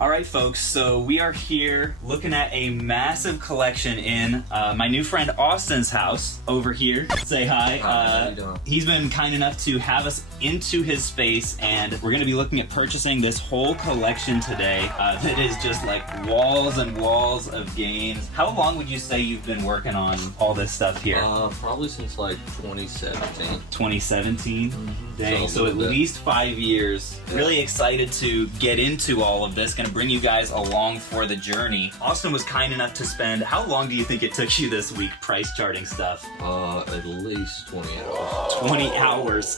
Alright folks, so we are here looking at a massive collection in my new friend Austin's house over here. Say hi. How you doing? He's been kind enough to have us into his space, and we're going to be looking at purchasing this whole collection today that is just like walls and walls of games. How long would you say you've been working on all this stuff here? Probably since like 2017. 2017? Dang, so at least 5 years. Yeah. Really excited to get into all of this. Gonna bring you guys along for the journey. Austin was kind enough to spend, how long do you think it took you this week price charting stuff? At least 20 hours. 20 hours.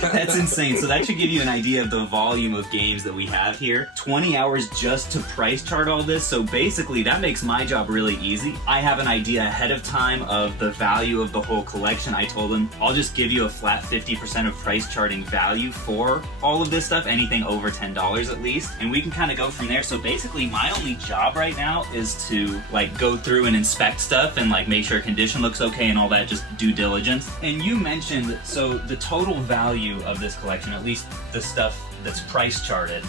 That's insane. So that should give you an idea of the volume of games that we have here. 20 hours just to price chart all this. So basically that makes my job really easy. I have an idea ahead of time of the value of the whole collection. I told him I'll just give you a flat 50% of price charting value for all of this stuff, anything over $10 at least, and we can kind of go from there. So basically my only job right now is to like go through and inspect stuff and like make sure condition looks okay and all that, just due diligence. And you mentioned, so the total value of this collection, at least the stuff that's price charted,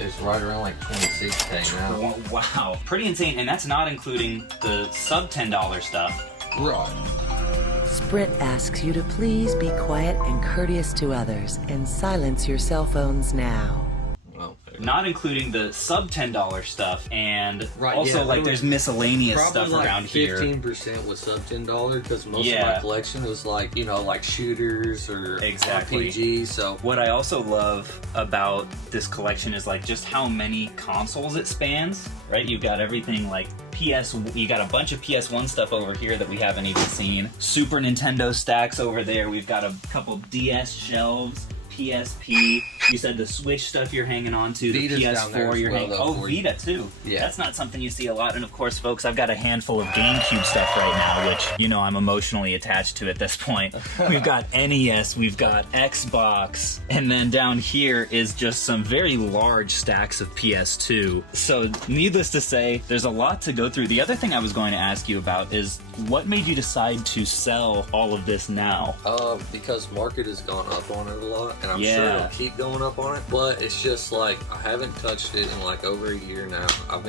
it's right around like 26K now. Wow, pretty insane. And that's not including the sub $10 stuff. Right. Sprint asks you to please be quiet and courteous to others and silence your cell phones now. Not including the sub $10 stuff, and also yeah, like there's miscellaneous stuff like around here. 15% was sub $10 because most of my collection was like, you know, like shooters or RPGs. So what I also love about this collection is like just how many consoles it spans. Right, you've got everything like you got a bunch of PS1 stuff over here that we haven't even seen. Super Nintendo stacks over there. We've got a couple DS shelves. PSP. You said the Switch stuff you're hanging on to, the PS4 you're hanging. Oh, Vita too. Yeah. That's not something you see a lot. And of course, folks, I've got a handful of GameCube stuff right now, which, you know, I'm emotionally attached to at this point. We've got NES, we've got Xbox, and then down here is just some very large stacks of PS2. So needless to say, there's a lot to go through. The other thing I was going to ask you about is what made you decide to sell all of this now? Because market has gone up on it a lot. And I'm sure it'll keep going up on it, but it's just like I haven't touched it in like over a year now. I'm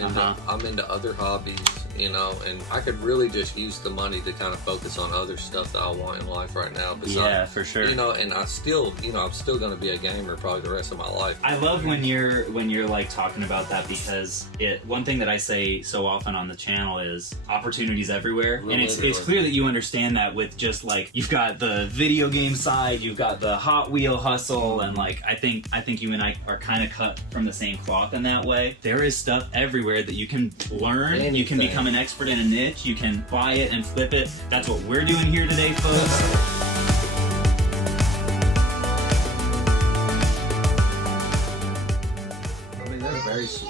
into other hobbies, you know, and I could really just use the money to kind of focus on other stuff that I want in life right now. Besides, for sure. You know, and I still, you know, I'm still going to be a gamer probably the rest of my life. I love when you're like talking about that, because one thing that I say so often on the channel is opportunities everywhere, and it's clear that you understand that with just like you've got the video game side, you've got the Hot Wheel hustle. And like I think you and I are kind of cut from the same cloth in that way. There is stuff everywhere that you can learn. Anything. You can become an expert in a niche. You can buy it and flip it. That's what we're doing here today, folks.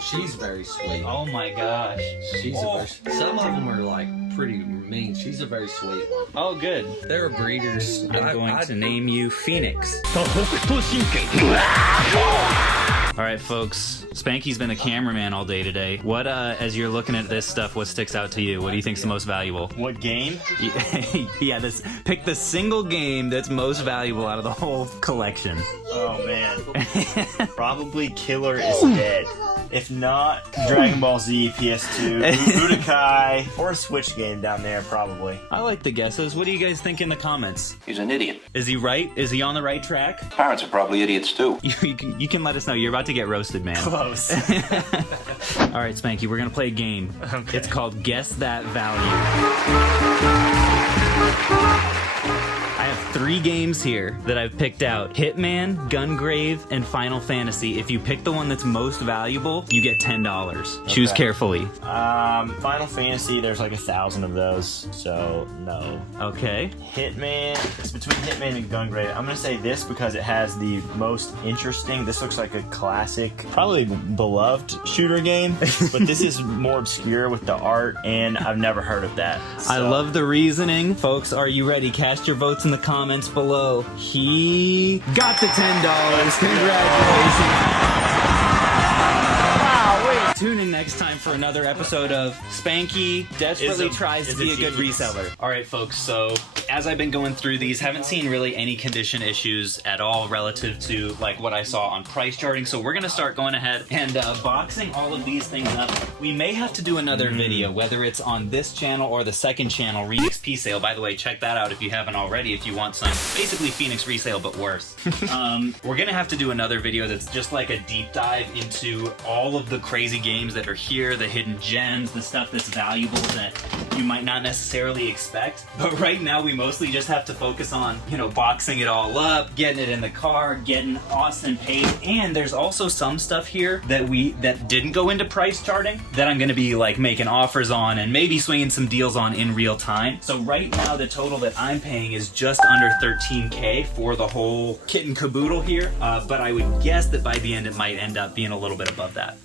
She's very sweet. Oh my gosh. Some of them are like pretty mean. She's a very sweet one. Oh, good. They're breeders. I'm going to name you Phoenix. All right, folks. Spanky's been a cameraman all day today. What, as you're looking at this stuff, what sticks out to you? What do you think's the most valuable? What game? Yeah, pick the single game that's most valuable out of the whole collection. Oh, man. Probably Killer is Dead. If not, Dragon Ball Z, PS2, Budokai, or a Switch game down there, probably. I like the guesses. What do you guys think in the comments? He's an idiot. Is he right? Is he on the right track? Parents are probably idiots, too. You can let us know. You're about to get roasted, man. Close. All right, Spanky, we're going to play a game. Okay. It's called Guess That Value. I have 3 games here that I've picked out. Hitman, Gungrave, and Final Fantasy. If you pick the one that's most valuable, you get $10. Okay. Choose carefully. Final Fantasy, there's like 1,000 of those, so no. Okay. Hitman, it's between Hitman and Gungrave. I'm gonna say this because it has the most interesting, this looks like a classic, probably beloved shooter game, but this is more obscure with the art, and I've never heard of that. So. I love the reasoning. Folks, are you ready? Cast your votes in the comments below. He got the $10. Congratulations. Wow, wait. Tune in next time for another episode of Spanky Desperately Tries to be a good reseller. All right, folks, so as I've been going through these, haven't seen really any condition issues at all relative to like what I saw on price charting. So we're gonna start going ahead and boxing all of these things up. We may have to do another video, whether it's on this channel or the second channel, RenixP sale. By the way, check that out if you haven't already, if you want some basically Phoenix resale but worse. We're gonna have to do another video that's just like a deep dive into all of the crazy games that are here, the hidden gems, the stuff that's valuable that you might not necessarily expect. But right now we mostly just have to focus on, you know, boxing it all up, getting it in the car, getting Austin paid. And there's also some stuff here that didn't go into price charting that I'm gonna be like making offers on and maybe swinging some deals on in real time. So right now the total that I'm paying is just under 13K for the whole kit and caboodle here. But I would guess that by the end it might end up being a little bit above that.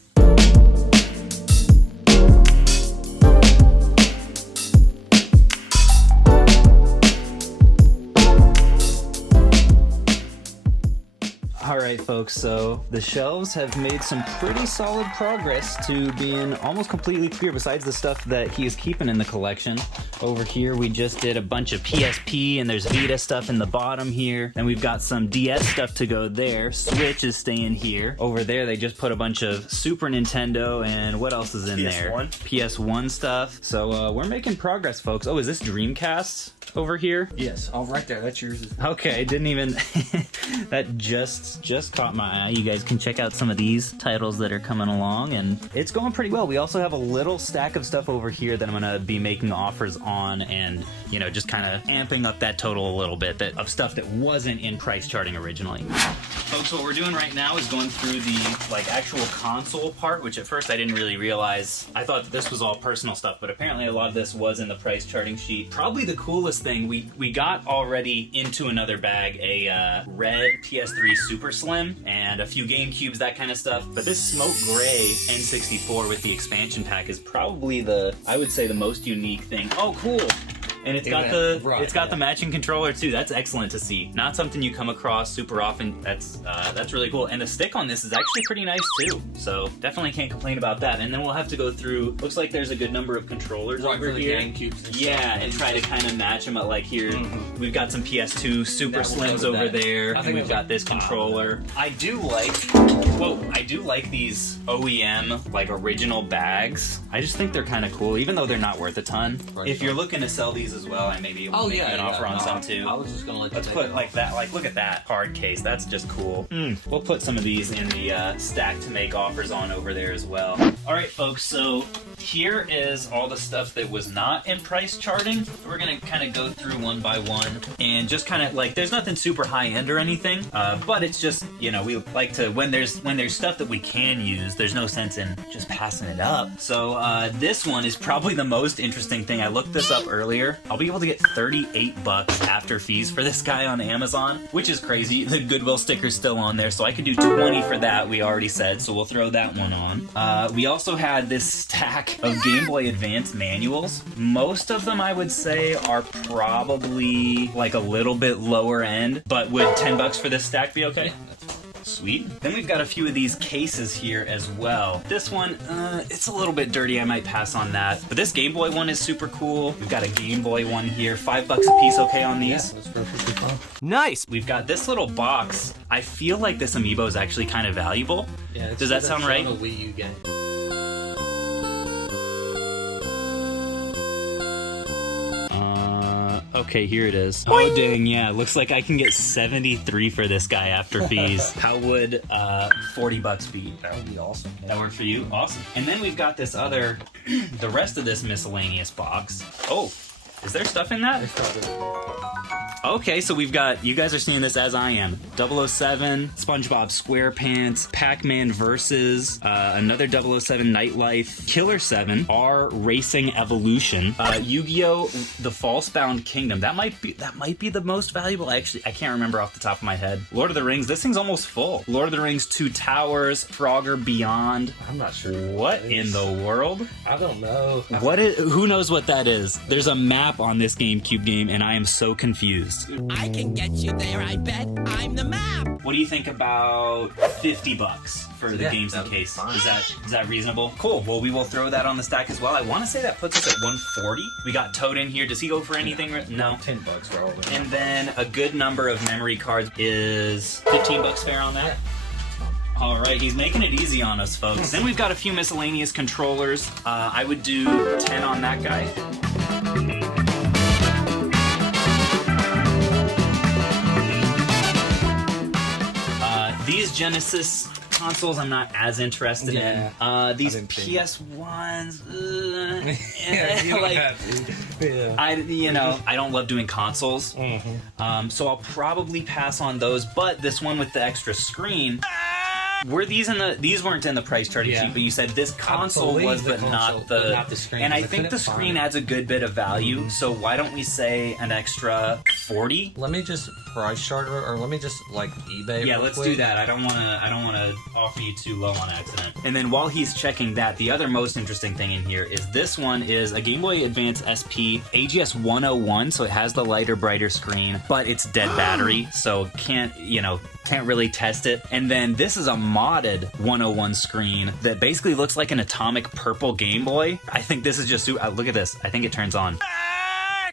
Alright folks, so the shelves have made some pretty solid progress to being almost completely clear besides the stuff that he is keeping in the collection. Over here we just did a bunch of PSP and there's Vita stuff in the bottom here. Then we've got some DS stuff to go there. Switch is staying here. Over there they just put a bunch of Super Nintendo and what else is in there? PS1 stuff. So we're making progress folks. Oh, is this Dreamcast over here? Yes, oh right there, that's yours. Okay, didn't even that just caught my eye. You guys can check out some of these titles that are coming along and it's going pretty well. We also have a little stack of stuff over here that I'm gonna be making offers on and, you know, just kind of amping up that total a little bit of stuff that wasn't in price charting originally. Folks, what we're doing right now is going through the like actual console part, which at first I didn't really realize. I thought that this was all personal stuff, but apparently a lot of this was in the price charting sheet. Probably the coolest thing, we got already into another bag a red PS3 Super Slim and a few GameCubes, that kind of stuff. But this Smoke Gray N64 with the expansion pack is probably I would say the most unique thing. Oh, cool. And it's got the matching controller too. That's excellent to see. Not something you come across super often. That's really cool. And the stick on this is actually pretty nice too. So definitely can't complain about that. And then we'll have to go through. Looks like there's a good number of controllers over here. Yeah, and try to kind of match them. Like here, we've got some PS2 Super Slims over there, and we've got this controller. I do like these OEM like original bags. I just think they're kind of cool, even though they're not worth a ton. If you're looking to sell these as well, I may be able to make you an offer on some too. I was just gonna let's put like that. Like, look at that hard case. That's just cool. We'll put some of these in the stack to make offers on over there as well. All right, folks. So here is all the stuff that was not in price charting. We're gonna kind of go through one by one and just kind of like, there's nothing super high end or anything, but it's just, you know, we like to when there's stuff that we can use, there's no sense in just passing it up. So this one is probably the most interesting thing. I looked this up earlier. I'll be able to get $38 after fees for this guy on Amazon, which is crazy. The Goodwill sticker's still on there, so I could do 20 for that, we already said, so we'll throw that one on. We also had this stack of Game Boy Advance manuals. Most of them, I would say, are probably like a little bit lower end, but would $10 for this stack be okay? Sweet. Then we've got a few of these cases here as well. This one, it's a little bit dirty. I might pass on that. But this Game Boy one is super cool. We've got a Game Boy one here. $5 a piece, okay on these? Yeah, that's perfectly fine. Nice. We've got this little box. I feel like this amiibo is actually kind of valuable. Yeah, does that sound right? A Wii U game. Okay, here it is. Oh, dang, yeah. Looks like I can get 73 for this guy after fees. How would $40 be? That would be awesome. That work for you? Awesome. And then we've got this other, the rest of this miscellaneous box. Oh, is there stuff in that? There's stuff in it. Okay, so we've got, you guys are seeing this as I am. 007, SpongeBob SquarePants, Pac-Man Versus, another 007 Nightlife, Killer 7, R Racing Evolution, Yu-Gi-Oh! The False-Bound Kingdom. That might be the most valuable. Actually, I can't remember off the top of my head. Lord of the Rings. This thing's almost full. Lord of the Rings, Two Towers, Frogger Beyond. I'm not sure. What in the world? I don't know. Who knows what that is? There's a map on this GameCube game, and I am so confused. place. I can get you there, I bet. I'm the map. What do you think about $50 for the games in case? Is that reasonable? Cool. Well, we will throw that on the stack as well. I want to say that puts us at 140. We got Toad in here. Does he go for anything? No. $10 probably. And then a good number of memory cards is $15 fair on that. All right, he's making it easy on us, folks. Then we've got a few miscellaneous controllers. I would do 10 on that guy. These Genesis consoles I'm not as interested in. These PS1s, I don't love doing consoles. So I'll probably pass on those, but this one with the extra screen, were these weren't in the price chart sheet, but you said this console was, but not the screen. And I think the screen adds a good bit of value, so why don't we say an extra 40? Let me just price chart or let me just like eBay. Yeah, let's do that. I don't wanna offer you too low on accident. And then while he's checking that, the other most interesting thing in here is this one is a Game Boy Advance SP AGS 101, so it has the lighter, brighter screen, but it's dead battery, so can't really test it. And then this is a modded 101 screen that basically looks like an atomic purple Game Boy. I think this is just look at this. I think it turns on.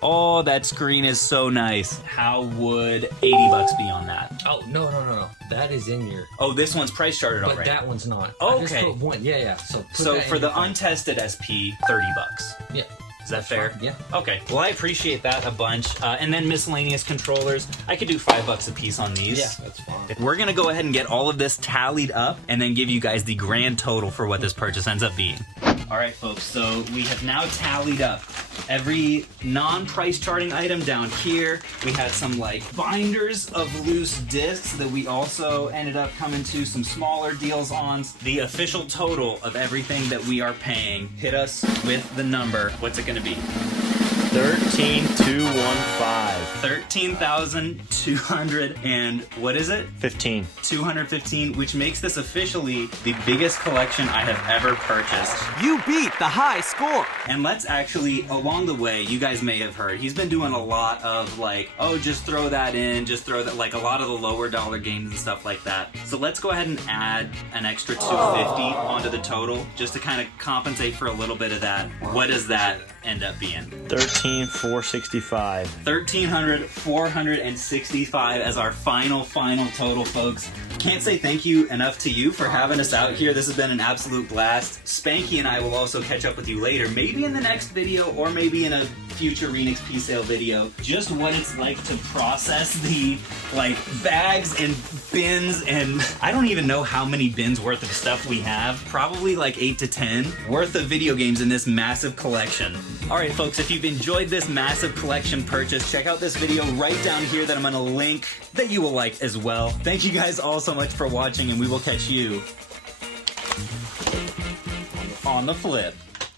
Oh, that screen is so nice. How would $80 be on that? Oh, no. That is in your... Oh, this one's price charted already. But that one's not. Okay. I just put one. Yeah. So for the untested SP, $30. Yeah. Is that fair? Yeah. Okay. Well, I appreciate that a bunch. And then miscellaneous controllers. I could do $5 a piece on these. Yeah, that's fine. We're gonna go ahead and get all of this tallied up and then give you guys the grand total for what this purchase ends up being. All right, folks. So we have now tallied up every non-price charting item down here. We had some like binders of loose discs that we also ended up coming to some smaller deals on. The official total of everything that we are paying. Hit us with the number. What's it gonna be? 13,215. 13,200 and what is it? 15. 215, which makes this officially the biggest collection I have ever purchased. You beat the high score. And let's actually, along the way, you guys may have heard, he's been doing a lot of like, oh, just throw that in, just throw that, like a lot of the lower dollar games and stuff like that. So let's go ahead and add an extra 250 onto the total, just to kind of compensate for a little bit of that. What does that end up being? 13,465. 13,465 as our final total, folks. Can't say thank you enough to you for having us out here. This has been an absolute blast. Spanky and I will also catch up with you later, maybe in the next video or maybe in a future Renix P-Sale video, just what it's like to process the like bags and bins, and I don't even know how many bins worth of stuff we have. Probably like 8 to 10 worth of video games in this massive collection. Alright folks, if you've enjoyed this massive collection purchase, check out this video right down here that I'm going to link that you will like as well. Thank you guys all so much for watching, and we will catch you on the flip.